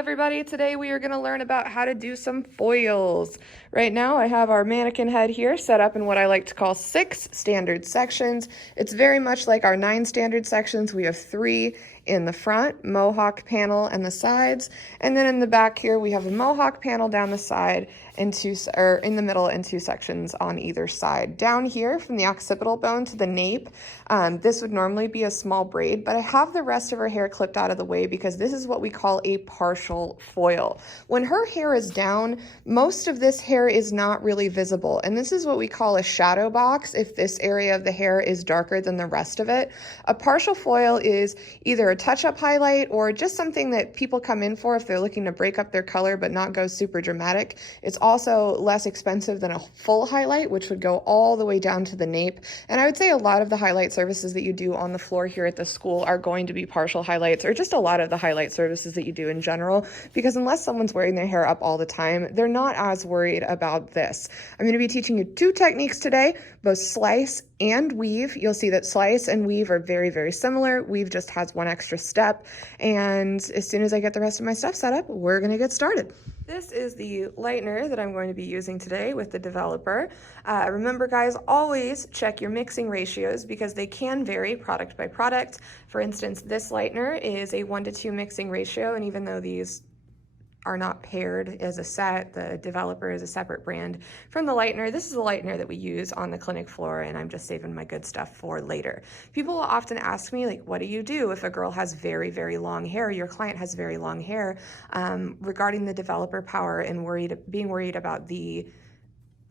everybody, today we are going to learn about how to do some foils. Right now I have our mannequin head here set up in what I like to call 6 standard sections. It's very much like our 9 standard sections. We have 3 in the front, mohawk panel and the sides, and then in the back here we have a mohawk panel down the side and in the middle and 2 sections on either side. Down here from the occipital bone to the nape, this would normally be a small braid, but I have the rest of her hair clipped out of the way because this is what we call a partial foil. When her hair is down, most of this hair is not really visible, and this is what we call a shadow box if this area of the hair is darker than the rest of it. A partial foil is either a touch-up highlight or just something that people come in for if they're looking to break up their color but not go super dramatic. It's also less expensive than a full highlight, which would go all the way down to the nape, and I would say a lot of the highlight services that you do on the floor here at the school are going to be partial highlights, or just a lot of the highlight services that you do in general, because unless someone's wearing their hair up all the time, they're not as worried about this. I'm going to be teaching you 2 techniques today, both slice and weave. You'll see that slice and weave are very, very similar. Weave just has one extra step, and as soon as I get the rest of my stuff set up, we're going to get started. This is the lightener that I'm going to be using today with the developer. Remember guys, always check your mixing ratios because they can vary product by product. For instance, this lightener is a 1:2 mixing ratio, and even though these are not paired as a set, the developer is a separate brand from the lightener. This is a lightener that we use on the clinic floor, and I'm just saving my good stuff for later. People will often ask me, like, what do you do if a girl has very, very long hair, your client has very long hair, regarding the developer power and being worried about the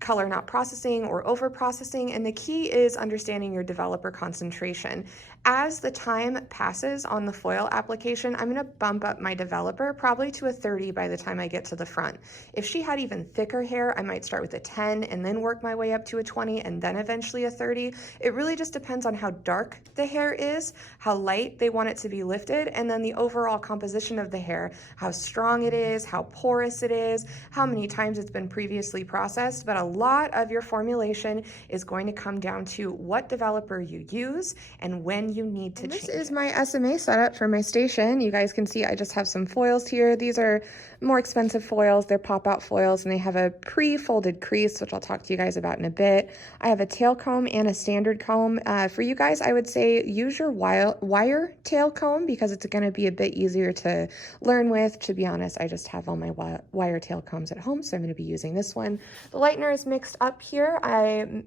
color not processing or over processing, and the key is understanding your developer concentration. As the time passes on the foil application, I'm going to bump up my developer probably to a 30 by the time I get to the front. If she had even thicker hair, I might start with a 10 and then work my way up to a 20 and then eventually a 30. It really just depends on how dark the hair is, how light they want it to be lifted, and then the overall composition of the hair, how strong it is, how porous it is, how many times it's been previously processed. But a lot of your formulation is going to come down to what developer you use and when you need to change. This is my SMA setup for my station. You guys can see I just have some foils here. These are more expensive foils. They're pop-out foils, and they have a pre-folded crease, which I'll talk to you guys about in a bit. I have a tail comb and a standard comb. For you guys, I would say use your wire tail comb because it's going to be a bit easier to learn with. To be honest, I just have all my wire tail combs at home, so I'm going to be using this one. The lightener is mixed up here. I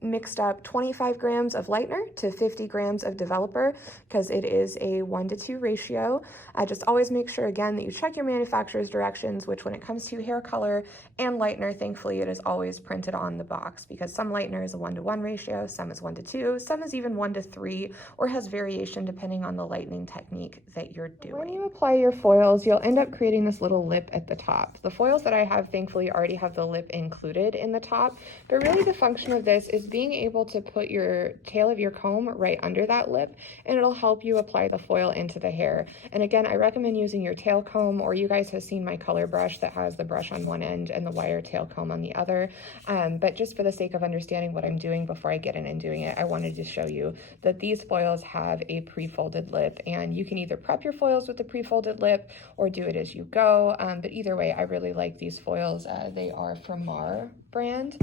mixed up 25 grams of lightener to 50 grams of developer because it is a 1:2 ratio. Just always make sure again that you check your manufacturer's directions, which when it comes to hair color and lightener, thankfully it is always printed on the box, because some lightener is a 1:1 ratio, some is 1:2, some is even 1:3, or has variation depending on the lightening technique that you're doing. When you apply your foils, you'll end up creating this little lip at the top. The foils that I have thankfully already have the lip included in the top, but really the function of this is being able to put your tail of your comb right under that lip, and it'll help you apply the foil into the hair. And again, I recommend using your tail comb, or you guys have seen my color brush that has the brush on one end and the wire tail comb on the other. But just for the sake of understanding what I'm doing before I get in and doing it, I wanted to show you that these foils have a pre-folded lip, and you can either prep your foils with the pre-folded lip or do it as you go. But either way, I really like these foils. They are from Mar brand,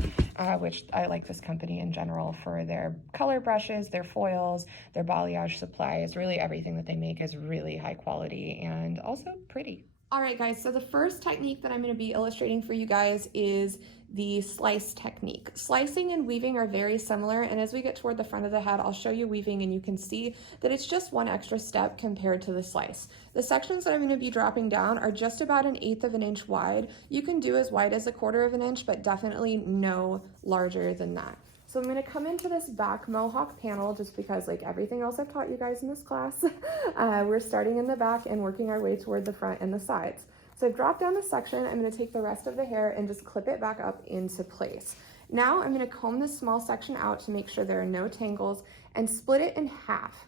which I like this company in general for their color brushes, their foils, their balayage supplies. Really everything that they make is really high quality and also pretty. All right guys, so the first technique that I'm going to be illustrating for you guys is the slice technique. Slicing and weaving are very similar, and as we get toward the front of the head, I'll show you weaving and you can see that it's just one extra step compared to the slice. The sections that I'm going to be dropping down are just about 1/8 of an inch wide. You can do as wide as 1/4 of an inch, but definitely no larger than that. So I'm going to come into this back mohawk panel just because, like everything else I've taught you guys in this class, we're starting in the back and working our way toward the front and the sides. So I've dropped down the section. I'm going to take the rest of the hair and just clip it back up into place. Now I'm going to comb this small section out to make sure there are no tangles and split it in half.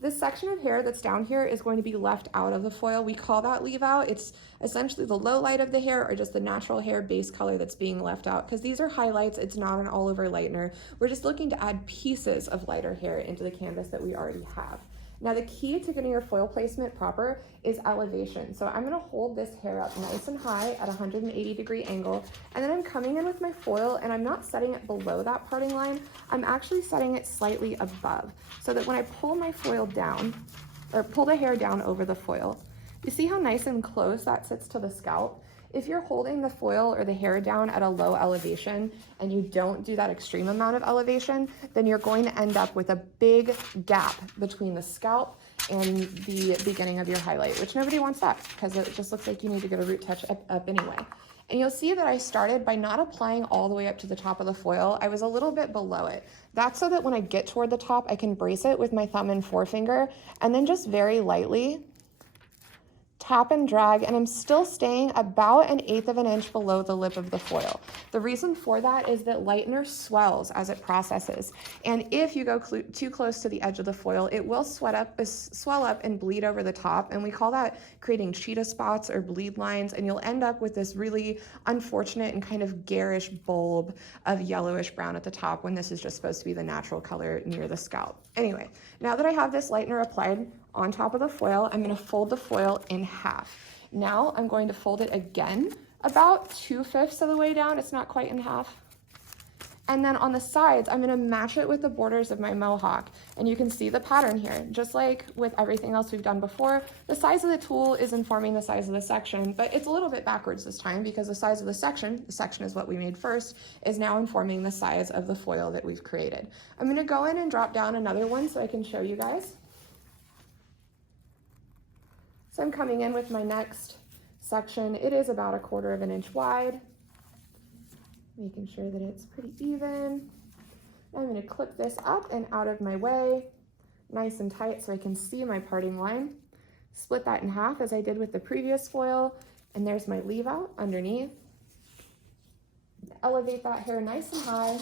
This section of hair that's down here is going to be left out of the foil. We call that leave out. It's essentially the low light of the hair or just the natural hair base color that's being left out, because these are highlights. It's not an all over lightener. We're just looking to add pieces of lighter hair into the canvas that we already have. Now the key to getting your foil placement proper is elevation. So I'm gonna hold this hair up nice and high at a 180-degree angle, and then I'm coming in with my foil and I'm not setting it below that parting line, I'm actually setting it slightly above, so that when I pull my foil down, or pull the hair down over the foil, you see how nice and close that sits to the scalp? If you're holding the foil or the hair down at a low elevation and you don't do that extreme amount of elevation, then you're going to end up with a big gap between the scalp and the beginning of your highlight, which nobody wants that because it just looks like you need to get a root touch up anyway. And you'll see that I started by not applying all the way up to the top of the foil. I was a little bit below it. That's so that when I get toward the top, I can brace it with my thumb and forefinger and then just very lightly tap and drag, and I'm still staying about 1/8 of an inch below the lip of the foil. The reason for that is that lightener swells as it processes, and if you go too close to the edge of the foil, it will swell up and bleed over the top, and we call that creating cheetah spots or bleed lines, and you'll end up with this really unfortunate and kind of garish bulb of yellowish brown at the top when this is just supposed to be the natural color near the scalp. Anyway, now that I have this lightener applied on top of the foil, I'm going to fold the foil in half. Now I'm going to fold it again about 2/5 of the way down. It's not quite in half. And then on the sides, I'm going to match it with the borders of my mohawk. And you can see the pattern here. Just like with everything else we've done before, the size of the tool is informing the size of the section, but it's a little bit backwards this time because the size of the section is what we made first, is now informing the size of the foil that we've created. I'm going to go in and drop down another one so I can show you guys. So I'm coming in with my next section. It is about 1/4 of an inch wide, making sure that it's pretty even. I'm going to clip this up and out of my way, nice and tight so I can see my parting line. Split that in half as I did with the previous foil, and there's my leave out underneath. Elevate that hair nice and high,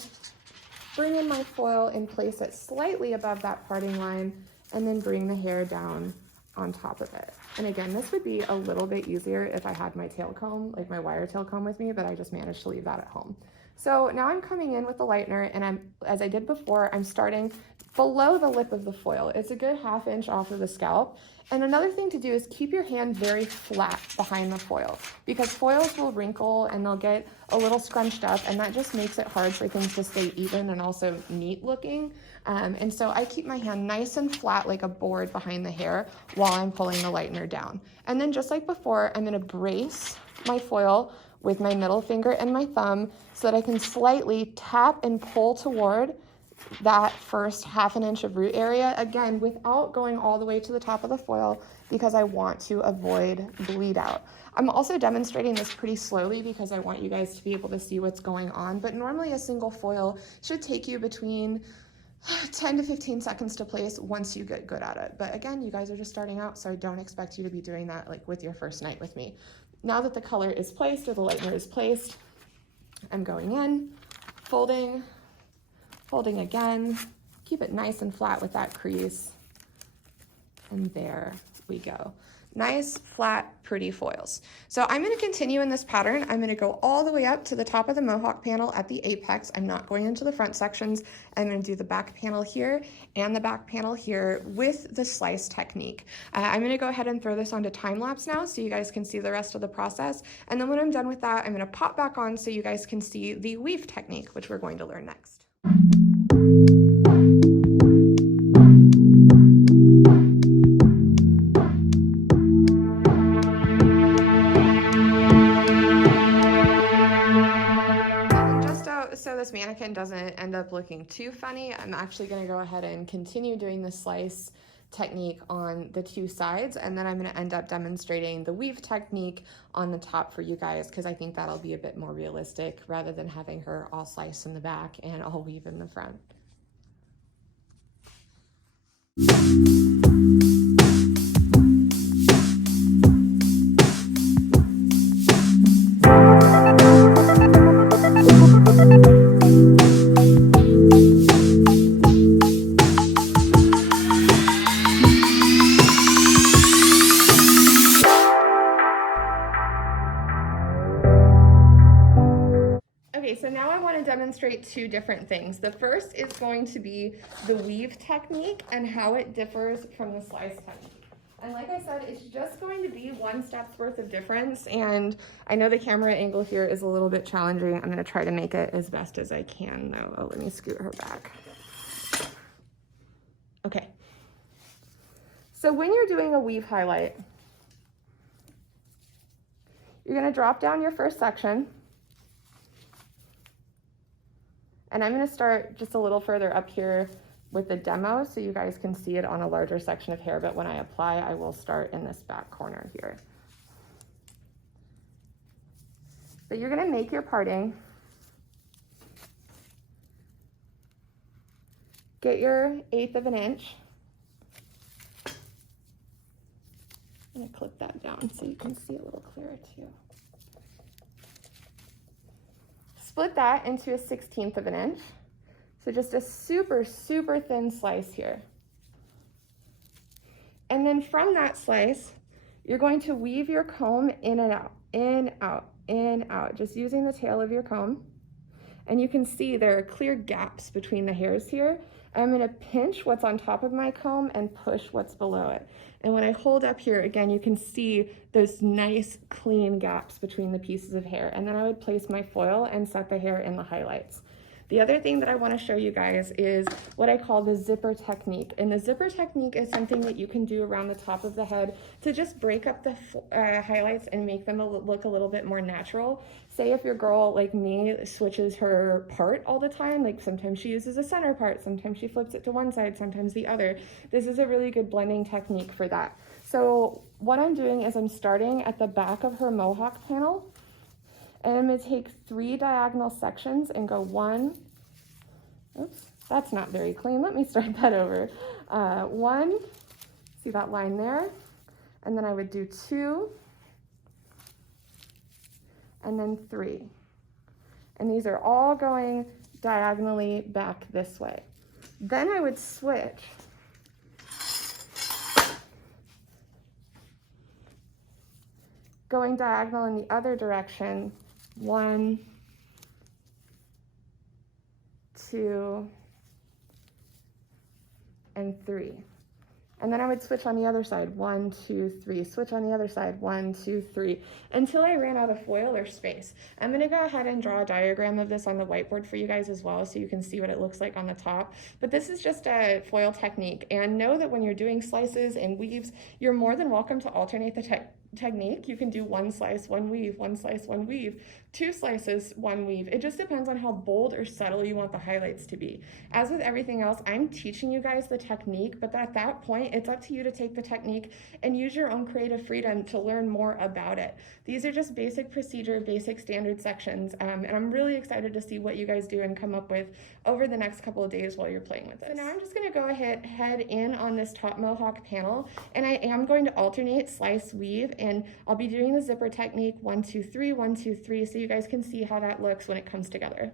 bring in my foil and place it slightly above that parting line, and then bring the hair down on top of it. And again, this would be a little bit easier if I had my tail comb, like my wire tail comb with me, but I just managed to leave that at home. So now I'm coming in with the lightener, and as I did before, I'm starting below the lip of the foil. It's a good 1/2 inch off of the scalp. And another thing to do is keep your hand very flat behind the foil, because foils will wrinkle and they'll get a little scrunched up, and that just makes it hard for things to stay even and also neat looking. And so I keep my hand nice and flat like a board behind the hair while I'm pulling the lightener down. And then just like before, I'm gonna brace my foil with my middle finger and my thumb so that I can slightly tap and pull toward that first 1/2 inch of root area, again, without going all the way to the top of the foil because I want to avoid bleed out. I'm also demonstrating this pretty slowly because I want you guys to be able to see what's going on, but normally a single foil should take you between 10 to 15 seconds to place once you get good at it. But again, you guys are just starting out, so I don't expect you to be doing that like with your first night with me. Now that the color is placed or the lightener is placed, I'm going in, folding again, keep it nice and flat with that crease, and there we go. Nice, flat, pretty foils. So I'm gonna continue in this pattern. I'm gonna go all the way up to the top of the mohawk panel at the apex. I'm not going into the front sections. I'm gonna do the back panel here and the back panel here with the slice technique. I'm gonna go ahead and throw this onto time lapse now so you guys can see the rest of the process. And then when I'm done with that, I'm gonna pop back on so you guys can see the weave technique, which we're going to learn next. So this mannequin doesn't end up looking too funny, I'm actually going to go ahead and continue doing the slice technique on the two sides, and then I'm going to end up demonstrating the weave technique on the top for you guys because I think that'll be a bit more realistic rather than having her all slice in the back and all weave in the front. so now I want to demonstrate two different things. The first is going to be the weave technique and how it differs from the slice technique. And like I said, it's just going to be 1 step's worth of difference. And I know the camera angle here is a little bit challenging. I'm going to try to make it as best as I can though. Oh, let me scoot her back. Okay. So when you're doing a weave highlight, you're going to drop down your first section. And I'm going to start just a little further up here with the demo so you guys can see it on a larger section of hair, but when I apply, I will start in this back corner here. But you're going to make your parting. Get your 1/8 of an inch. I'm going to clip that down so you can see a little clearer too. Split that into a 1/16 of an inch. So just a super, super thin slice here. And then from that slice, you're going to weave your comb in and out, in, out, in, out, just using the tail of your comb. And you can see there are clear gaps between the hairs here. I'm going to pinch what's on top of my comb and push what's below it. And when I hold up here, again, you can see those nice clean gaps between the pieces of hair. And then I would place my foil and set the hair in the highlights. The other thing that I want to show you guys is what I call the zipper technique. And the zipper technique is something that you can do around the top of the head to just break up the highlights and make them look a little bit more natural. Say if your girl, like me, switches her part all the time, like sometimes she uses a center part, sometimes she flips it to one side, sometimes the other. This is a really good blending technique for that. So what I'm doing is I'm starting at the back of her mohawk panel. And I'm going to take 3 diagonal sections and go 1, oops, that's not very clean. Let me start that over. 1, see that line there? And then I would do 2, and then 3. And these are all going diagonally back this way. Then I would switch. Going diagonal in the other direction. 1, 2, and 3. And then I would switch on the other side, 1, 2, 3, switch on the other side, 1, 2, 3, until I ran out of foil or space. I'm gonna go ahead and draw a diagram of this on the whiteboard for you guys as well so you can see what it looks like on the top. But this is just a foil technique, and know that when you're doing slices and weaves, you're more than welcome to alternate the technique. You can do 1 slice, 1 weave, 1 slice, 1 weave, 2 slices, 1 weave. It just depends on how bold or subtle you want the highlights to be. As with everything else, I'm teaching you guys the technique, but at that point, it's up to you to take the technique and use your own creative freedom to learn more about it. These are just basic procedure, basic standard sections, and I'm really excited to see what you guys do and come up with over the next couple of days while you're playing with this. So now I'm just gonna go ahead in on this top mohawk panel, and I am going to alternate slice, weave, and I'll be doing the zipper technique 1, 2, 3, 1, 2, 3, so you guys can see how that looks when it comes together.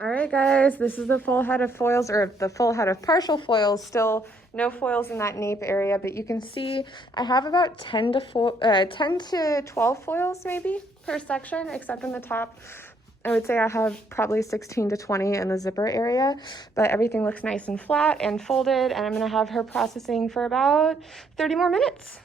Alright guys, this is the full head of foils, or the full head of partial foils. Still no foils in that nape area, but you can see I have about 10 to 12 foils maybe per section, except in the top. I would say I have probably 16 to 20 in the zipper area, but everything looks nice and flat and folded, and I'm going to have her processing for about 30 more minutes.